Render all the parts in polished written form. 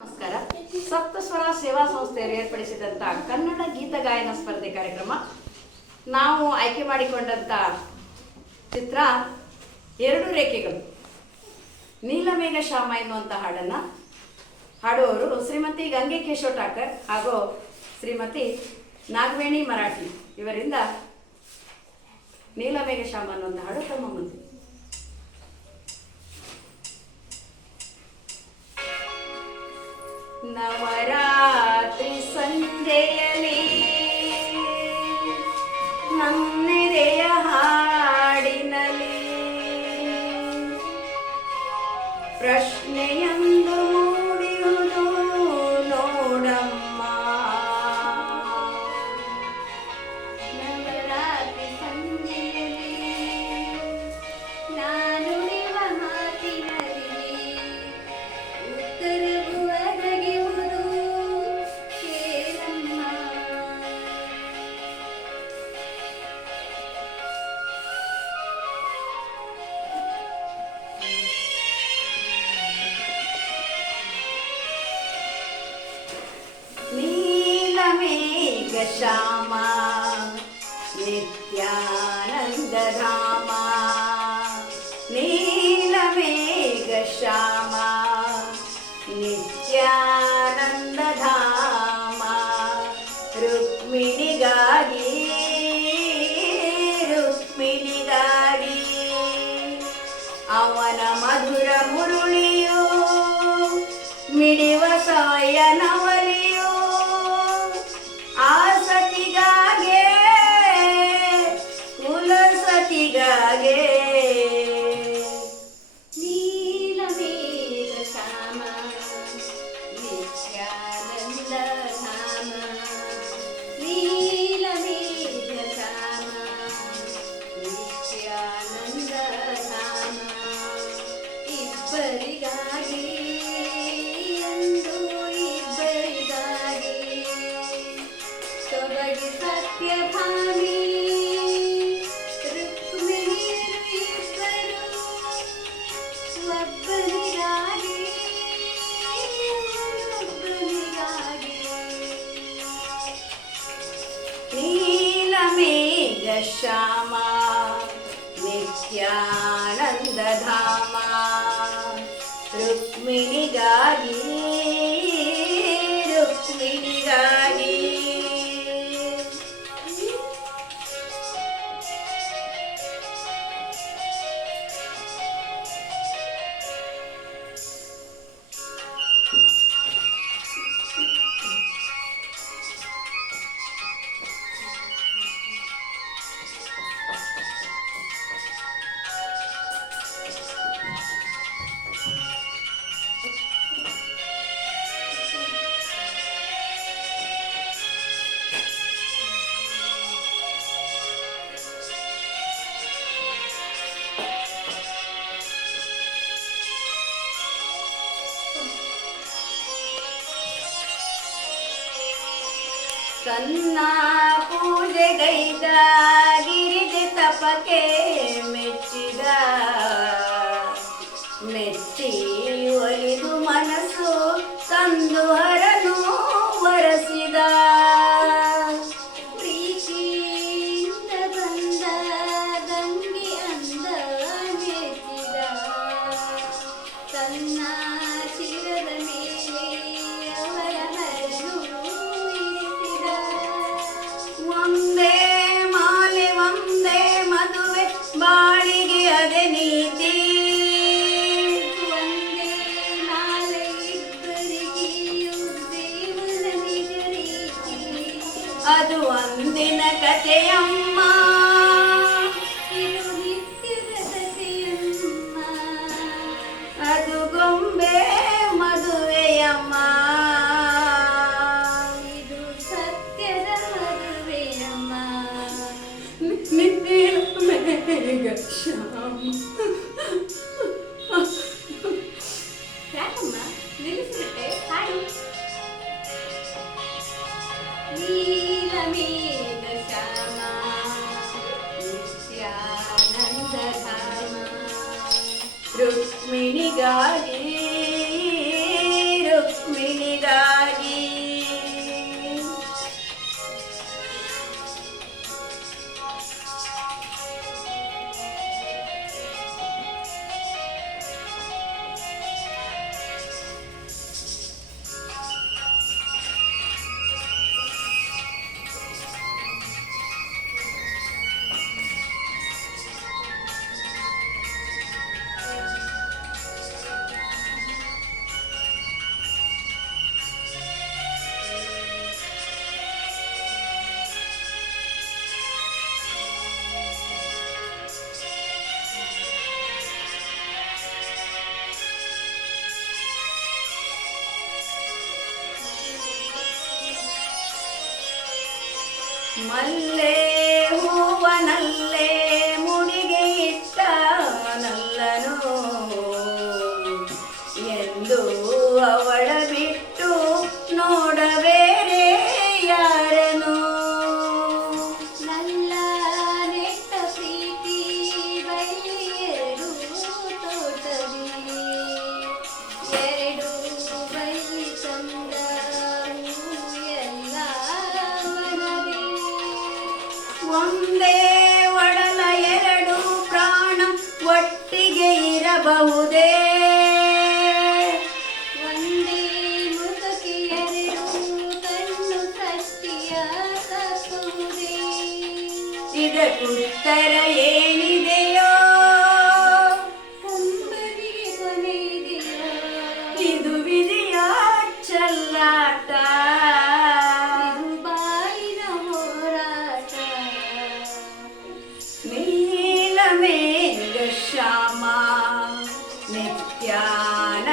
ನಮಸ್ಕಾರ. ಸಪ್ತಸ್ವರ ಸೇವಾ ಸಂಸ್ಥೆಯವರು ಏರ್ಪಡಿಸಿದಂಥ ಕನ್ನಡ ಗೀತ ಗಾಯನ ಸ್ಪರ್ಧೆ ಕಾರ್ಯಕ್ರಮ. ನಾವು ಆಯ್ಕೆ ಮಾಡಿಕೊಂಡಂಥ ಚಿತ್ರ ಎರಡು ರೇಖೆಗಳು. ನೀಲಮೇಘ ಶ್ಯಾಮ ಎನ್ನುವಂಥ ಹಾಡನ್ನು ಹಾಡುವವರು ಶ್ರೀಮತಿ ಗಂಗೆ ಕೇಶವ ಠಾಕರ್ ಹಾಗೂ ಶ್ರೀಮತಿ ನಾಗವೇಣಿ ಮರಾಠಿ. ಇವರಿಂದ ನೀಲಮೇಘ ಶ್ಯಾಮ ಅನ್ನುವಂಥ ಹಾಡು ತಮ್ಮ ಮುಂದೆ. ನವರಾತ್ರಿ ಸಂಜೆಯಲ್ಲಿ ನನ್ನೆದೆಯ ಹಾಡಿನಲ್ಲಿ ಪ್ರಶ್ನೆಯೊಂದು ಮೂಡಿಯುವುದು ನೋಡಮ್ಮ. ನವರಾತ್ರಿ ಸಂಜೆಯಲ್ಲಿ ನಾನು ನಿಮ್ಮ ಮಾತಿನಲ್ಲಿ ಉತ್ತರವು ಒದಗಿಯುವುದು ಕೇಳಮ್ಮ. ನೀಲಮೇಘ ಶ್ಯಾಮ ನಿತ್ಯಾನಂದ ಧಾಮ. ನೀಲಮೇಘ ಶ್ಯಾಮ ನಿತ್ಯಾನಂದ ಧಾಮ. ರುಕ್ಮಿಣಿಗಾಗಿ ರುಕ್ಮಿಣಿಗಾಗಿ ಅವನ ಮಧುರ ಮುರುಳಿಯು ಮಿಡಿವ ಸಯನವಲಿಯು ಆಸತಿಗಾಗೆ ಕುಲಸತಿಗಾಗೆ. ನೀಲಮೇಘ ಶ್ಯಾಮ ನಿತ್ಯಾನಂದ ಧಾಮ. ನೀಲಮೇಘ ಶ್ಯಾಮ ನಿತ್ಯಾನಂದ ಧಾಮ. ಇಬ್ಬರಿಗಾಗಿ ಎಂದು ಇಬ್ಬರಿಗಾಗಿ ಸೊಬಗಿ ಸತ್ಯಭಾಮಿ ರುಕ್ಮಿಣಿಯರು ಇಬ್ಬರು ಒಬ್ಬನಿಗಾಗಿ ಒಬ್ಬನಿಗಾಗಿ. ನೀಲಮೇಘ ಶ್ಯಾಮ ನಿತ್ಯಾನಂದ ಧಾಮ. ರುಕ್ಮಿಣಿಗಾಗಿ ರುಕ್ಮಿಣಿಗಾಗಿ. ಕನ್ನ ಪೂಜೆಗೈದ ಗಿರಿಜೆ ತಪಕ್ಕೆ ಮೆಚ್ಚಿದ. ಮೆಚ್ಚಿ ಒಲಿದು ಮನಸ್ಸು ತಂದು ಹರನು ವರಸಿದ. ಪ್ರೀತಿಯಿಂದ ಬಂದ ಗಂಗೆ ಅಂದ ಮೆಚ್ಚಿದ. ತನ್ನ ಶಿರದ ಮೇಲೆ ಅವರ ಹರನು ಒಂದೇ ಮಾಲೆ ಒಂದೇ ಮದುವೆ ಬಾಳಿಗೆ ಅದೇ ನೀತಿ. ಒಂದೇ ಮಾಲೆ ಇಬ್ಬರಿಗೆಯೂ ದೇವರ ನಿಜ ರೀತಿ. ಅದು ಅಂದಿನ ಕಥೆಯಮ್ಮ, ಇದು ನಿತ್ಯದ ಕಥೆಯಮ್ಮ. ಅದು ಗೊಂಬೆ ಮದುವೆಯಮ್ಮ, ಇದು ಸತ್ಯದ ಮದುವೆಯಮ್ಮ. ನೀಲಮೇಘ ಶ್ಯಾಮ. ಯಾಕಮ್ಮ ನಿಲ್ಲಿಸ್ಬಿಟ್ಟೆ ಹಾಡು? ನೀಲಮೇಘ ಶ್ಯಾಮ ನಿತ್ಯಾನಂದ ಧಾಮ. ರುಕ್ಮಿಣಿಗಾಗಿ ರುಕ್ಮಿಣಿ ಮಲ್ಲೆ ಹೂವನಲ್ಲೇ ಮುಡಿಗೆ ಇಟ್ಟ ನಲ್ಲನು ಎಂದು ಅವಳ ಬಿಟ್ಟು ನೋಡಬೇರೆ ಯಾರನು. ನಲ್ಲ ನೆಟ್ಟ ಪ್ರೀತಿ ಬಳ್ಳಿ ಎರಡು ತೋಟದಿ, ಎರಡು ಬಳ್ಳಿ ಚಂದ ಎಲ್ಲ ಮನದಿ. ಒಂದೇ ಒಡಲ ಎರಡು ಪ್ರಾಣ ಒಟ್ಟಿಗೆ ಇರಬಹುದೇ, ಒಂದೇ ಮುದುಕಿ ಎರಡು ಕಣ್ಣು ಸೃಷ್ಟಿಯ ತಪ್ಪುವುದೇ. ಇದಕ್ಕುತ್ತರ ಏನಿದೆಯೋ, ಕಂಬನಿಗೆ ಕೊನೆ ಇದೆಯೋ, ಇದು ವಿಧಿಯ ಚೆಲ್ಲಾಟ. ಇದು ಬಾಯಿನ ಹೋರಾಟ. ನೀಲಮೇಘ ಶ್ಯಾಮ ನಿತ್ಯಾನಂದಧಾಮ,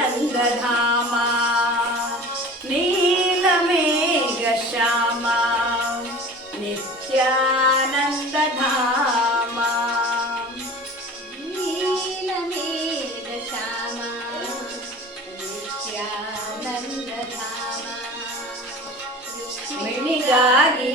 ನೀಲಮೇಘ ಶ್ಯಾಮ ನಿತ್ಯಾನಂದಧಾಮ. ನೀಲಮೇಘ ಶ್ಯಾಮ ನಿತ್ಯಾನಂದಧಾಮ. ರುಕ್ಮಿಣಿಗಾಗಿ